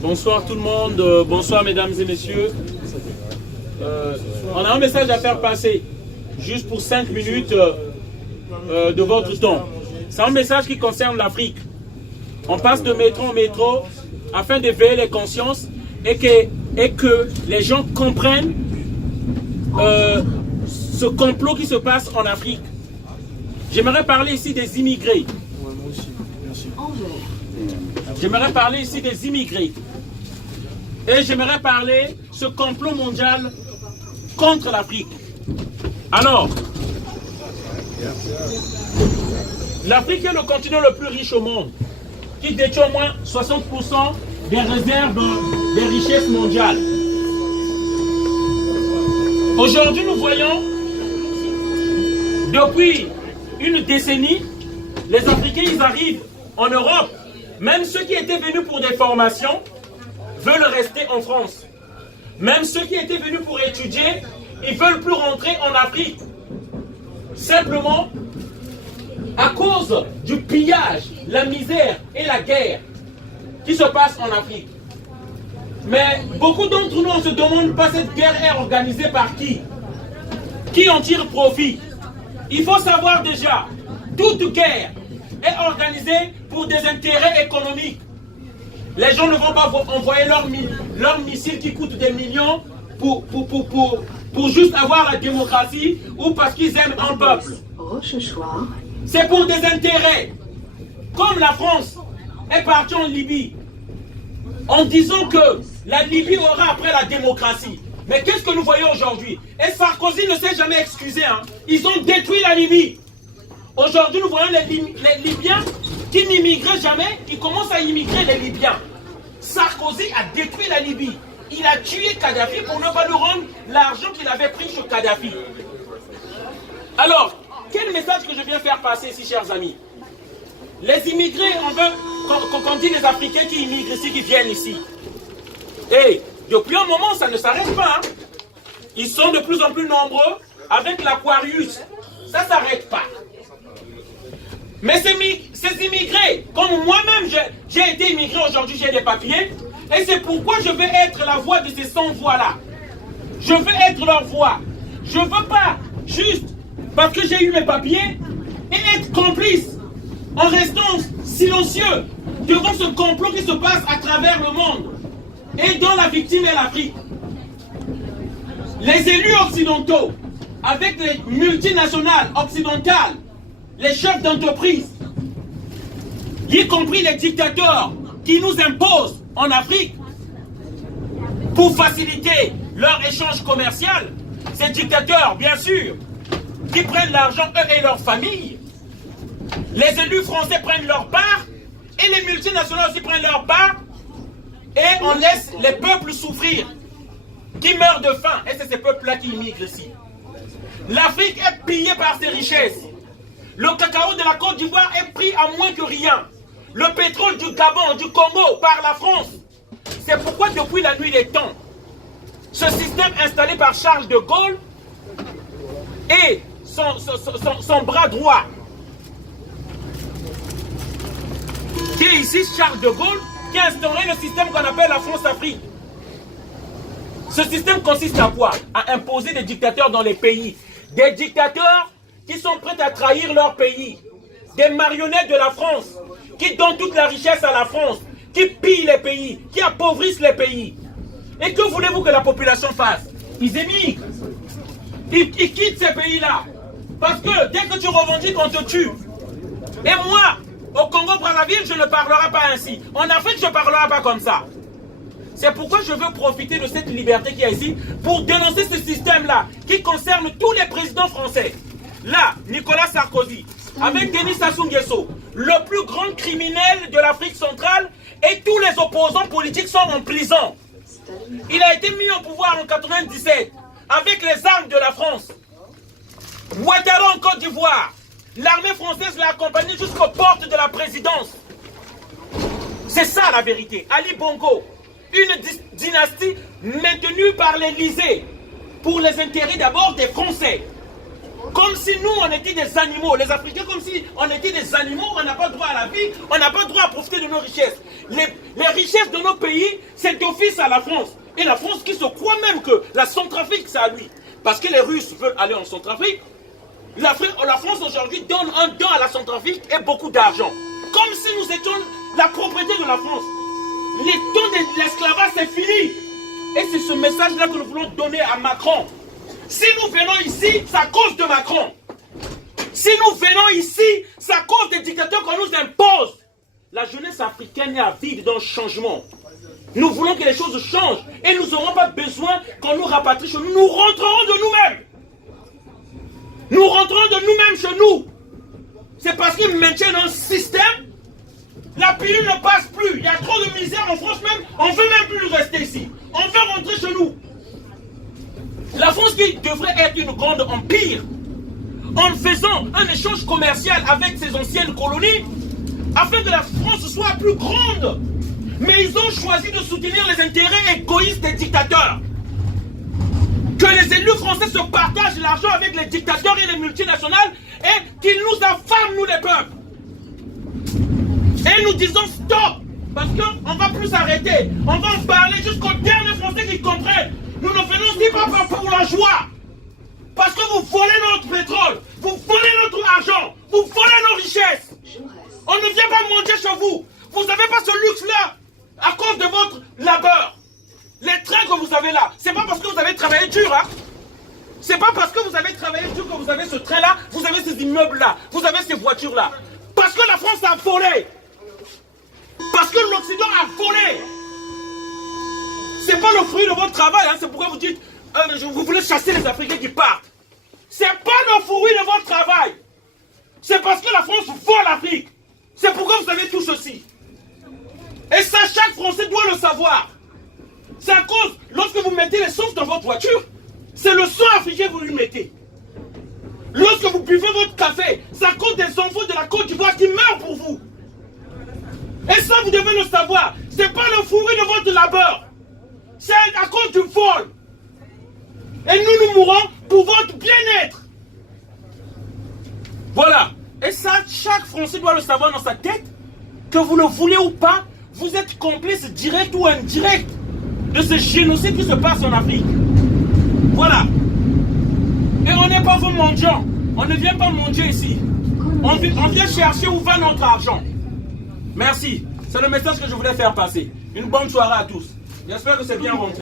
Bonsoir tout le monde, bonsoir mesdames et messieurs. On a un message à faire passer, juste pour 5 minutes de votre temps. C'est un message qui concerne l'Afrique. On passe de métro en métro afin d'éveiller les consciences et que les gens comprennent ce complot qui se passe en Afrique. J'aimerais parler ici des immigrés. J'aimerais parler ici des immigrés. Et j'aimerais parler de ce complot mondial contre l'Afrique. Alors, l'Afrique est le continent le plus riche au monde, qui détient au moins 60% des réserves des richesses mondiales. Aujourd'hui, nous voyons, depuis une décennie, les Africains, ils arrivent en Europe. Même ceux qui étaient venus pour des formations veulent rester en France. Même ceux qui étaient venus pour étudier, ils ne veulent plus rentrer en Afrique. Simplement, à cause du pillage, la misère et la guerre qui se passent en Afrique. Mais beaucoup d'entre nous, on se demande pas cette guerre est organisée par qui? Qui en tire profit? Il faut savoir déjà, toute guerre est organisée pour des intérêts économiques. Les gens ne vont pas envoyer leurs missiles qui coûtent des millions pour juste avoir la démocratie ou parce qu'ils aiment un peuple. C'est pour des intérêts. Comme la France est partie en Libye en disant que la Libye aura après la démocratie. Mais qu'est-ce que nous voyons aujourd'hui? Et Sarkozy ne s'est jamais excusé. Ils ont détruit la Libye. Aujourd'hui, nous voyons les Libyens qui n'immigraient jamais, ils commencent à immigrer les Libyens. Sarkozy a détruit la Libye. Il a tué Kadhafi pour ne pas nous rendre l'argent qu'il avait pris sur Kadhafi. Alors, quel message que je viens faire passer ici, chers amis? Les immigrés, on veut, quand on dit les Africains qui immigrent ici, qui viennent ici. Et depuis un moment, ça ne s'arrête pas. Ils sont de plus en plus nombreux avec l'Aquarius. Ça ne s'arrête pas. Mais ces immigrés, comme moi-même, j'ai été immigré aujourd'hui, j'ai des papiers, et c'est pourquoi je veux être la voix de ces 100 voix-là. Je veux être leur voix. Je ne veux pas juste parce que j'ai eu mes papiers et être complice en restant silencieux devant ce complot qui se passe à travers le monde et dont la victime est l'Afrique. Les élus occidentaux, avec les multinationales occidentales, les chefs d'entreprise, y compris les dictateurs qui nous imposent en Afrique pour faciliter leur échange commercial, ces dictateurs, bien sûr, qui prennent l'argent, eux et leurs familles, les élus français prennent leur part et les multinationales aussi prennent leur part et on laisse les peuples souffrir, qui meurent de faim, et c'est ces peuples-là qui immigrent ici. L'Afrique est pillée par ses richesses. Le cacao de la Côte d'Ivoire est pris à moins que rien. Le pétrole du Gabon, du Congo, par la France. C'est pourquoi depuis la nuit des temps, ce système installé par Charles de Gaulle et son bras droit, qui est ici Charles de Gaulle, qui a instauré le système qu'on appelle la France-Afrique. Ce système consiste à quoi? À imposer des dictateurs dans les pays. Des dictateurs qui sont prêts à trahir leur pays, des marionnettes de la France, qui donnent toute la richesse à la France, qui pillent les pays, qui appauvrissent les pays. Et que voulez-vous que la population fasse? Ils émigrent. Ils quittent ces pays-là. Parce que dès que tu revendiques, on te tue. Et moi, au Congo-Brazzaville, je ne parlerai pas ainsi. En Afrique, je ne parlerai pas comme ça. C'est pourquoi je veux profiter de cette liberté qu'il y a ici pour dénoncer ce système-là qui concerne tous les présidents français. Là, Nicolas Sarkozy, avec Denis Sassou Nguesso, le plus grand criminel de l'Afrique centrale, et tous les opposants politiques sont en prison. Il a été mis au pouvoir en 1997 avec les armes de la France. Ouattara en Côte d'Ivoire, l'armée française l'a accompagné jusqu'aux portes de la présidence. C'est ça la vérité. Ali Bongo, une dynastie maintenue par l'Élysée pour les intérêts d'abord des Français. Comme si nous, on était des animaux. Les Africains, comme si on était des animaux, on n'a pas droit à la vie, on n'a pas droit à profiter de nos richesses. Les richesses de nos pays, c'est d'office à la France. Et la France qui se croit même que la Centrafrique, c'est à lui. Parce que les Russes veulent aller en Centrafrique. La France aujourd'hui donne un don à la Centrafrique et beaucoup d'argent. Comme si nous étions la propriété de la France. Les temps de l'esclavage, c'est fini. Et c'est ce message-là que nous voulons donner à Macron. Si nous venons ici, c'est à cause de Macron. Si nous venons ici, c'est à cause des dictateurs qu'on nous impose. La jeunesse africaine est avide d'un changement. Nous voulons que les choses changent. Et nous n'aurons pas besoin qu'on nous rapatrie chez nous. Nous rentrerons de nous-mêmes. Nous rentrons de nous-mêmes chez nous. C'est parce qu'ils maintiennent un système. La pilule ne passe plus. Il y a trop de misère en France même. On ne veut même plus rester ici. On veut rentrer chez nous. La France qui devrait être une grande empire, en faisant un échange commercial avec ses anciennes colonies, afin que la France soit plus grande. Mais ils ont choisi de soutenir les intérêts égoïstes des dictateurs. Que les élus français se partagent l'argent avec les dictateurs et les multinationales et qu'ils nous affament, nous les peuples. Et nous disons stop, parce qu'on ne va plus s'arrêter. On va en parler jusqu'aux derniers Français qui comprennent. Nous ne venons ici pas pour la joie. Parce que vous volez notre pétrole, vous volez notre argent, vous volez nos richesses. On ne vient pas manger chez vous. Vous n'avez pas ce luxe-là à cause de votre labeur. Les trains que vous avez là, c'est pas parce que vous avez travaillé dur, hein. C'est pas parce que vous avez travaillé dur que vous avez ce train-là, vous avez ces immeubles-là, vous avez ces voitures-là. Parce que la France a volé. Parce que l'Occident a volé. C'est pas le fruit de votre travail, hein. C'est pourquoi vous dites, vous voulez chasser les Africains qui partent. C'est pas le fruit de votre travail. C'est parce que la France vole l'Afrique. C'est pourquoi vous avez tout ceci. Et ça, chaque Français doit le savoir. C'est à cause, lorsque vous mettez l'essence dans votre voiture, c'est le sang africain que vous lui mettez. Lorsque vous buvez votre café, c'est à cause des enfants de la Côte d'Ivoire qui meurent pour vous. Et ça, vous devez le savoir. C'est pas le fruit de votre labeur. C'est à cause du vol. Et nous mourrons pour votre bien-être. Voilà. Et ça, chaque Français doit le savoir dans sa tête, que vous le voulez ou pas, vous êtes complice direct ou indirect de ce génocide qui se passe en Afrique. Voilà. Et on n'est pas vos mendiants. On ne vient pas manger ici. On vient chercher où va notre argent. Merci. C'est le message que je voulais faire passer. Une bonne soirée à tous. J'espère que c'est bien rentré.